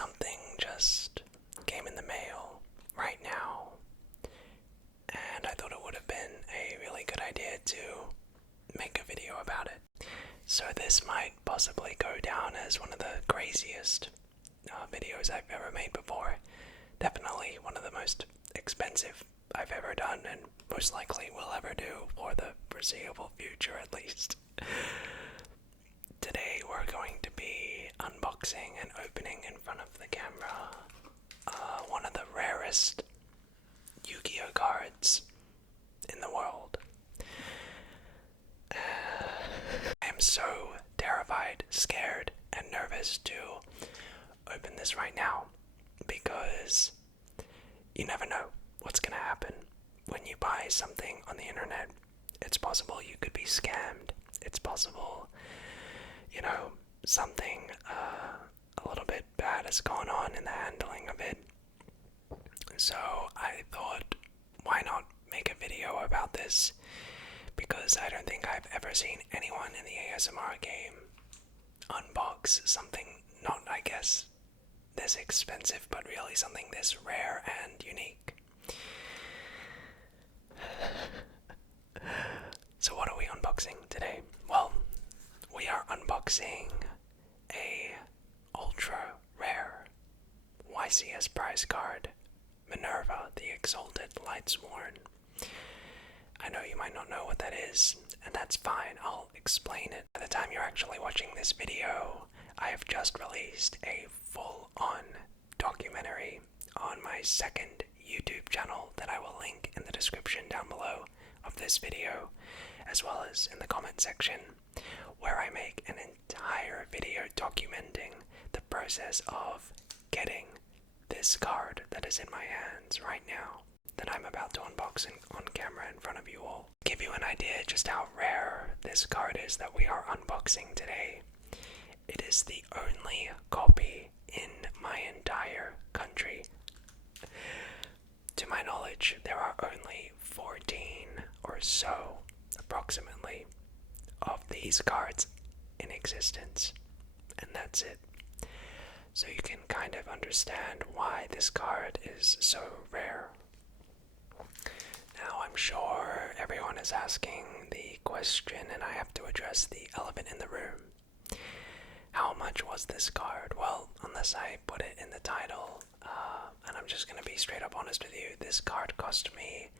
something just came in the mail right now, and I thought it would have been a really good idea to make a video about it. So this might possibly go down as one of the craziest videos I've ever made before. Definitely one of the most expensive I've ever done, and most likely will ever do for the foreseeable future at least. Today we're going to be unboxing and opening in front of the camera one of the rarest Yu-Gi-Oh cards in the world. I am so terrified, scared, and nervous to open this right now because you never know what's gonna happen when you buy something on the internet. It's possible you could be scammed. It's possible, something a little bit bad has gone on in the handling of it. So I thought, why not make a video about this? Because I don't think I've ever seen anyone in the ASMR game unbox something not, I guess, this expensive, but really something this rare and unique. So what are we unboxing today? Well, we are unboxing a ultra rare YCS prize card, Minerva, the Exalted Lightsworn. I know you might not know what that is, and that's fine, I'll explain it. By the time you're actually watching this video, I have just released a full-on documentary on my second YouTube channel that I will link in the description down below of this video, as well as in the comment section, where I make an entire video documenting the process of getting this card that is in my hands right now, that I'm about to unbox on camera in front of you all. Give you an idea just how rare this card is that we are unboxing today. It is the only copy in my entire country. To my knowledge, there are only 14 or so, approximately, of these cards in existence, and that's it. So you can kind of understand why this card is so rare. Now I'm sure everyone is asking the question, and I have to address the elephant in the room. How much was this card? Well, unless I put it in the title, and I'm just going to be straight up honest with you, this card cost me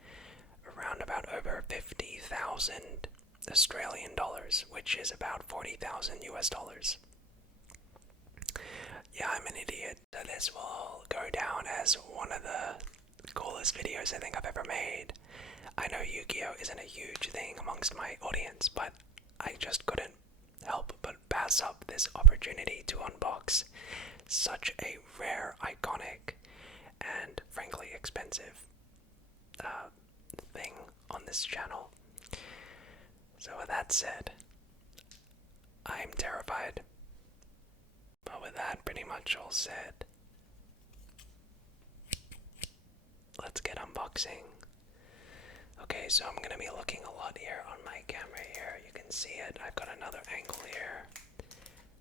around about over 50,000 Australian dollars, which is about 40,000 US dollars. Yeah, I'm an idiot. So this will go down as one of the coolest videos I think I've ever made. I know Yu-Gi-Oh isn't a huge thing amongst my audience, but I just couldn't help but pass up this opportunity to unbox such a rare, iconic, and frankly expensive thing on this channel. So with that said, I'm terrified. But with that pretty much all said, let's get unboxing. Okay, so I'm gonna be looking a lot here on my camera here. You can see it. I've got another angle here.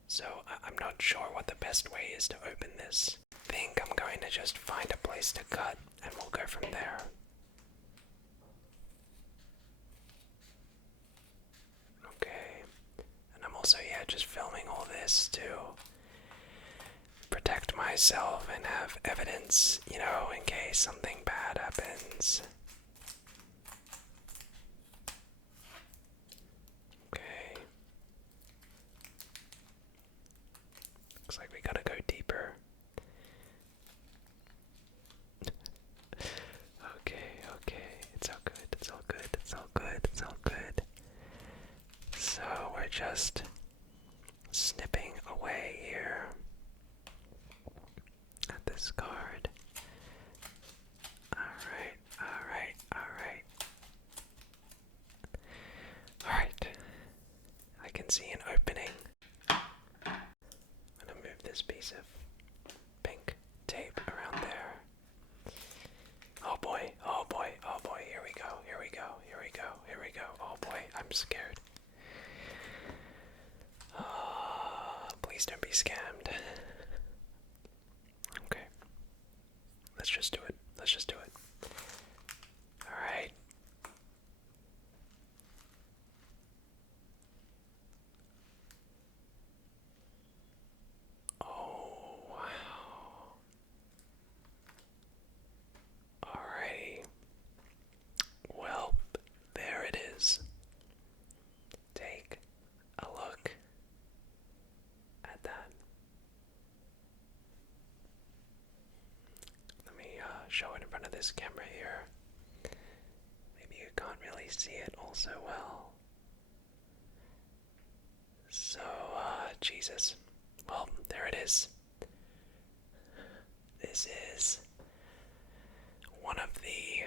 So I'm not sure what the best way is to open this. I think I'm going to just find a place to cut and we'll go from there. Okay, and I'm also, just filming all this to protect myself and have evidence, in case something bad happens. Okay. Looks like we gotta go deeper. Okay. It's all good. It's all good. So we're just snipping away here at this card. Alright. I can see an opening. I'm gonna move this piece of pink tape around there. Oh boy. Here we go. Oh boy, I'm scared. Please don't be scammed. Let's just do it. Let's just do it. Alright. Oh, wow. Alrighty. Well, there it is. Take a look at that. Let me show it in front of this camera here. Maybe you can't really see it all so well. So, Jesus. Well, there it is. This is one of the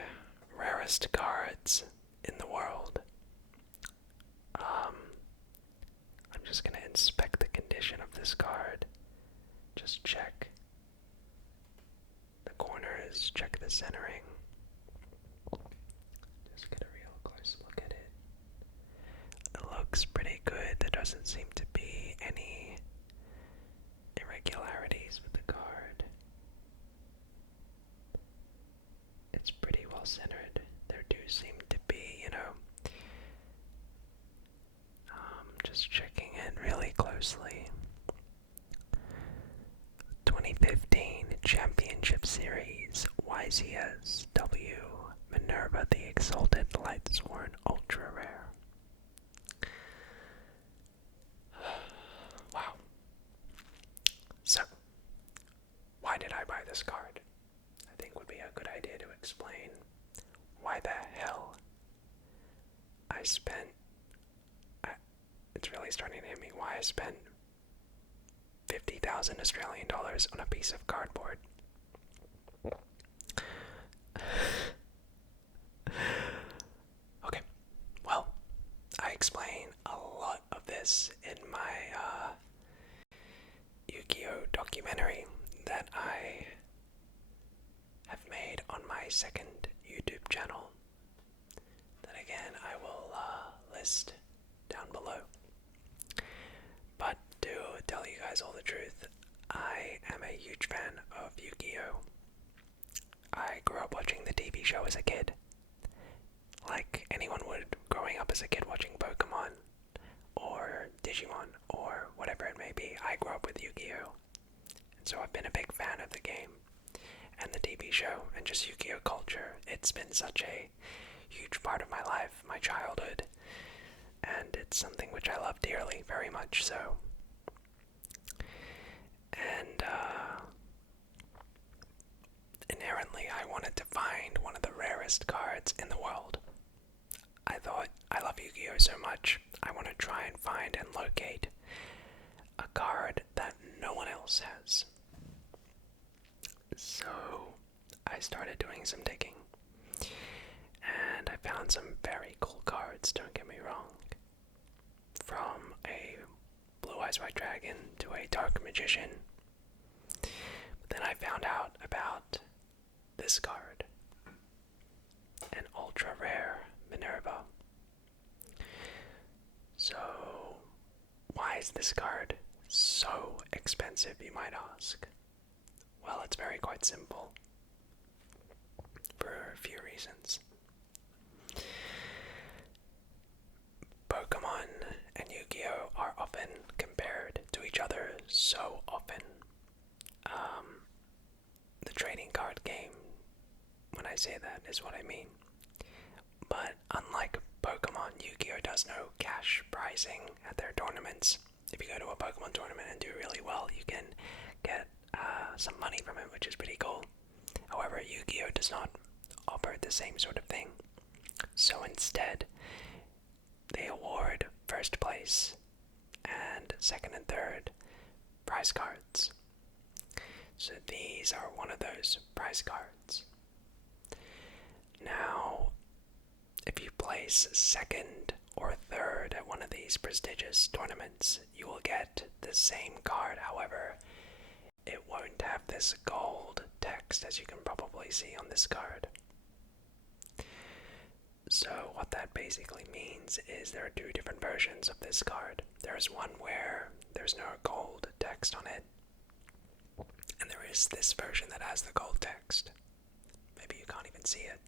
rarest cards in the world. I'm just gonna inspect the condition of this card. Just check the corners, check the centering. Just get a real close look at it. It looks pretty good. There doesn't seem to be any irregularities with the card. It's pretty well centered. There do seem to be, just checking in really closely. 2015 Championship Series YCSW Minerva the Exalted Lightsworn Ultra Rare. Wow. So, why did I buy this card? I think would be a good idea to explain why the hell I spent. It's really starting to hit me why I spent 50,000 Australian dollars on a piece of cardboard. Okay, well, I explain a lot of this in my Yu-Gi-Oh! Documentary that I have made on my second YouTube channel. That again, I will list down below. But to tell you guys all the truth, I am a huge fan of Yu-Gi-Oh! I grew up watching the TV show as a kid. Like anyone would growing up as a kid watching Pokemon or Digimon or whatever it may be. I grew up with Yu-Gi-Oh! And so I've been a big fan of the game and the TV show and just Yu-Gi-Oh! Culture. It's been such a huge part of my life, my childhood, and it's something which I love dearly, very much so. And inherently I wanted to find one of the rarest cards in the world. I thought, I love Yu-Gi-Oh! So much, I want to try and find and locate a card that no one else has. So I started doing some digging, and I found some very cool cards, don't get me wrong. From a Blue Eyes White Dragon to a Dark Magician. But then I found out about this card, an ultra rare Minerva. So, why is this card so expensive, you might ask? Well, it's quite simple. For a few reasons. Pokemon and Yu-Gi-Oh! Are often compared to each other so often. The trading card game, when I say that, is what I mean. But unlike Pokemon, Yu-Gi-Oh! Does no cash prizing at their tournaments. If you go to a Pokemon tournament and do really well, you can get some money from it, which is pretty cool. However, Yu-Gi-Oh! Does not offer the same sort of thing. So instead, they award first place and second and third prize cards. So these are one of those prize cards. Now, if you place second or third at one of these prestigious tournaments, you will get the same card. However, it won't have this gold text, as you can probably see on this card. So what that basically means is there are two different versions of this card. There's one where there's no gold text on it, and there is this version that has the gold text. Maybe you can't even see it.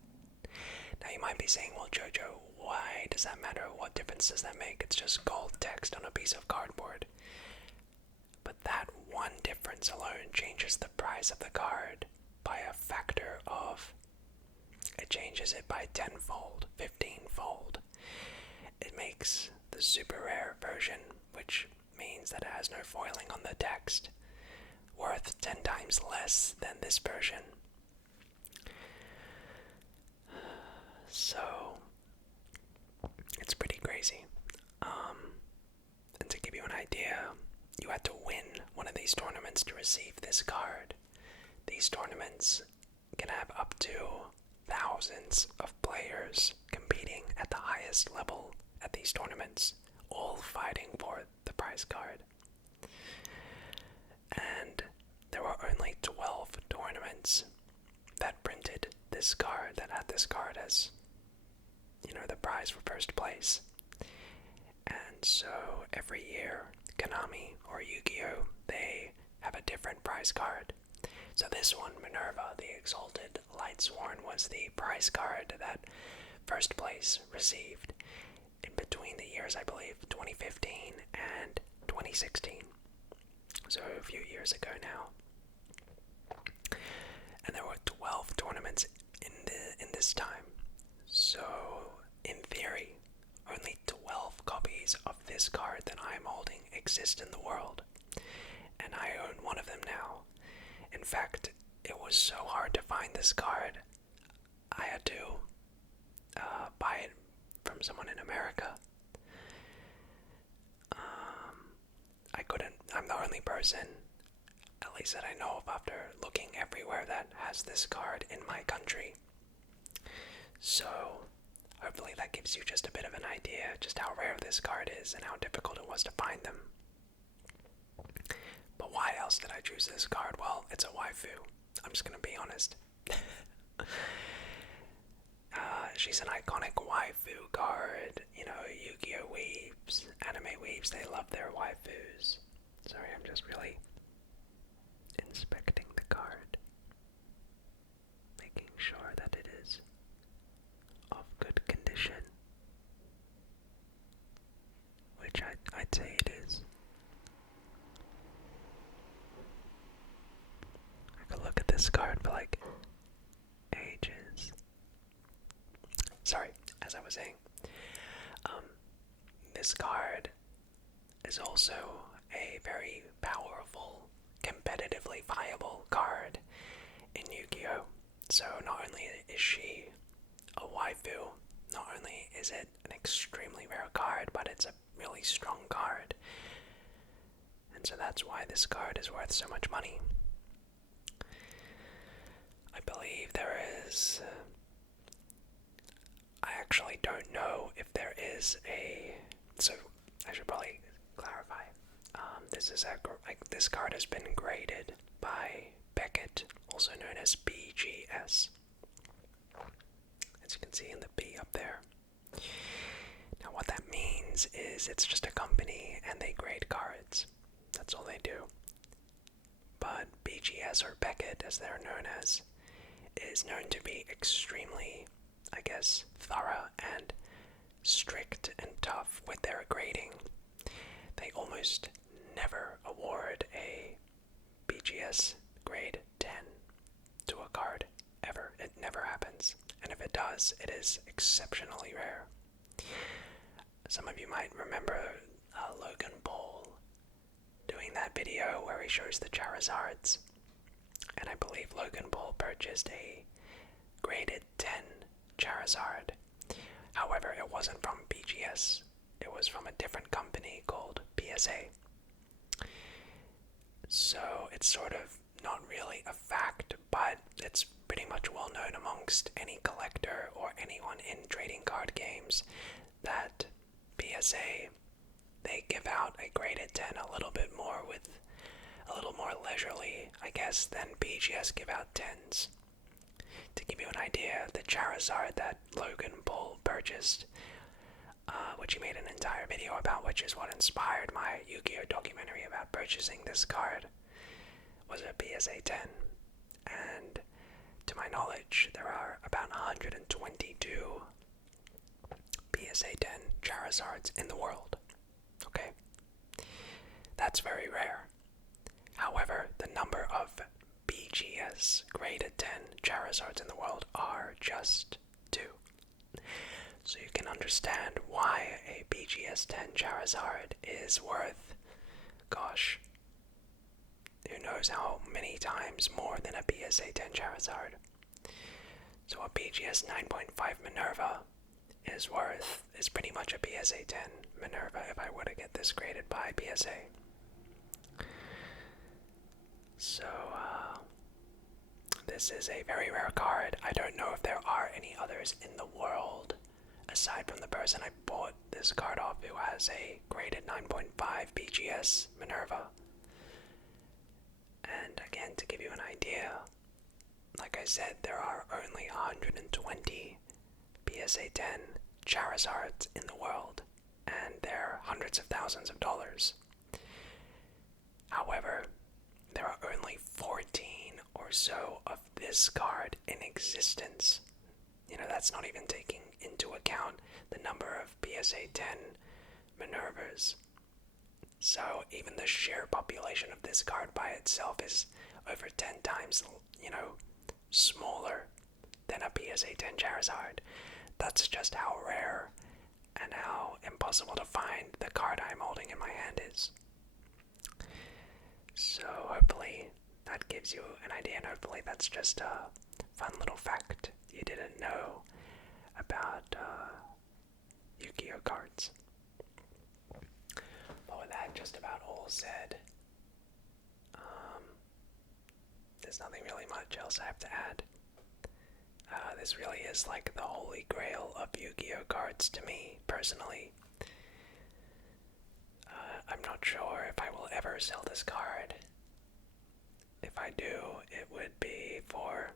Now you might be saying, well, Jojo, why does that matter? What difference does that make? It's just gold text on a piece of cardboard. But that one difference alone changes the price of the card by a factor of, it changes it by 10-fold, 15-fold. It makes the super rare version, which means that it has no foiling on the text, worth 10 times less than this version. So, it's pretty crazy. And to give you an idea, you had to win one of these tournaments to receive this card. These tournaments can have up to thousands of players competing at the highest level at these tournaments, all fighting for the prize card. And there were only 12 tournaments that printed this card, that had this card as, the prize for first place. And so every year, Konami or Yu-Gi-Oh, they have a different prize card. So this one, Minerva, the Exalted Lightsworn, was the prize card that first place received in between the years, I believe, 2015 and 2016. So a few years ago now. And there were 12 tournaments in this time. So, in theory, only 12 copies of this card that I'm holding exist in the world. And I own one of them now. In fact, it was so hard to find this card, I had to buy it from someone in America. I'm the only person, at least that I know of after looking everywhere, that has this card in my country. So, hopefully that gives you just a bit of an idea just how rare this card is and how difficult it was to find them. But why else did I choose this card? Well, it's a waifu. I'm just gonna be honest. She's an iconic waifu card. Yu-Gi-Oh weebs, anime weebs, they love their waifus. Sorry, I'm just really inspecting the card, making sure that it is of good condition, which I'd say it is. I could look at this card for like ages. Sorry, as I was saying, this card is also a very powerful, competitively viable card in Yu-Gi-Oh! So not only is she a waifu, not only is it an extremely rare card, but it's a really strong card. And so that's why this card is worth so much money. I believe there is... I actually don't know if there is a... So, I should probably clarify. This card has been graded by Beckett, also known as BGS. As you can see in the B up there. Now what that means is it's just a company and they grade cards. That's all they do. But BGS, or Beckett as they're known as, is known to be extremely, I guess, thorough and strict and tough with their grading. They almost never award a BGS grade 10 to a card, ever. It never happens. And if it does, it is exceptionally rare. Some of you might remember Logan Paul doing that video where he shows the Charizards. And I believe Logan Paul purchased a graded 10 Charizard. However, it wasn't from BGS. It was from a different company called PSA. So it's sort of not really a fact, but it's pretty much well known amongst any collector or anyone in trading card games that PSA, they give out a graded 10 a little bit more with a little more leisurely, I guess, than BGS give out 10s. To give you an idea, the Charizard that Logan Paul purchased, which he made an entire video about, which is what inspired my Yu-Gi-Oh! Documentary about purchasing this card, was a PSA 10, and to my knowledge, there are about 122 PSA 10 Charizards in the world. Okay? That's very rare. However, the number of BGS graded 10 Charizards in the world are just 2. So you can understand why a BGS 10 Charizard is worth, gosh, who knows how many times more than a PSA 10 Charizard. So a BGS 9.5 Minerva is pretty much a PSA 10 Minerva if I were to get this graded by PSA. So, this is a very rare card. I don't know if there are any others in the world aside from the person I bought this card off who has a graded 9.5 BGS Minerva. And again, to give you an idea, like I said, there are only 120 PSA 10 Charizards in the world, and they're hundreds of thousands of dollars. However, there are only 14 or so of this card in existence. You know, that's not even taking into account the number of PSA 10 Minervas. So even the sheer population of this card by itself is over 10 times, smaller than a PSA 10 Charizard. That's just how rare and how impossible to find the card I'm holding in my hand is. So hopefully that gives you an idea, and hopefully that's just a fun little fact you didn't know about Yu-Gi-Oh cards. But with that just about all said, there's nothing really much else I have to add. This really is like the holy grail of Yu-Gi-Oh cards to me, personally. I'm not sure if I will ever sell this card. If I do, it would be for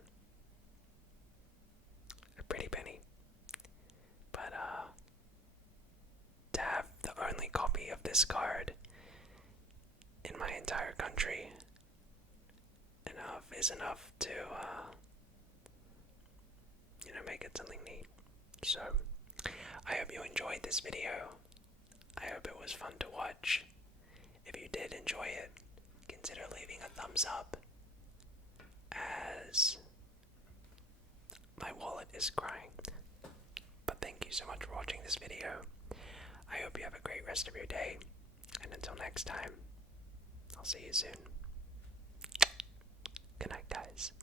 a pretty penny. But, to have the only copy of this card in my entire country is enough to, make it something neat. So, I hope you enjoyed this video. I hope it was fun to watch. If you did enjoy it, consider leaving a thumbs up, as my wallet is crying. But thank you so much for watching this video. I hope you have a great rest of your day, and until next time, I'll see you soon. Good night, guys.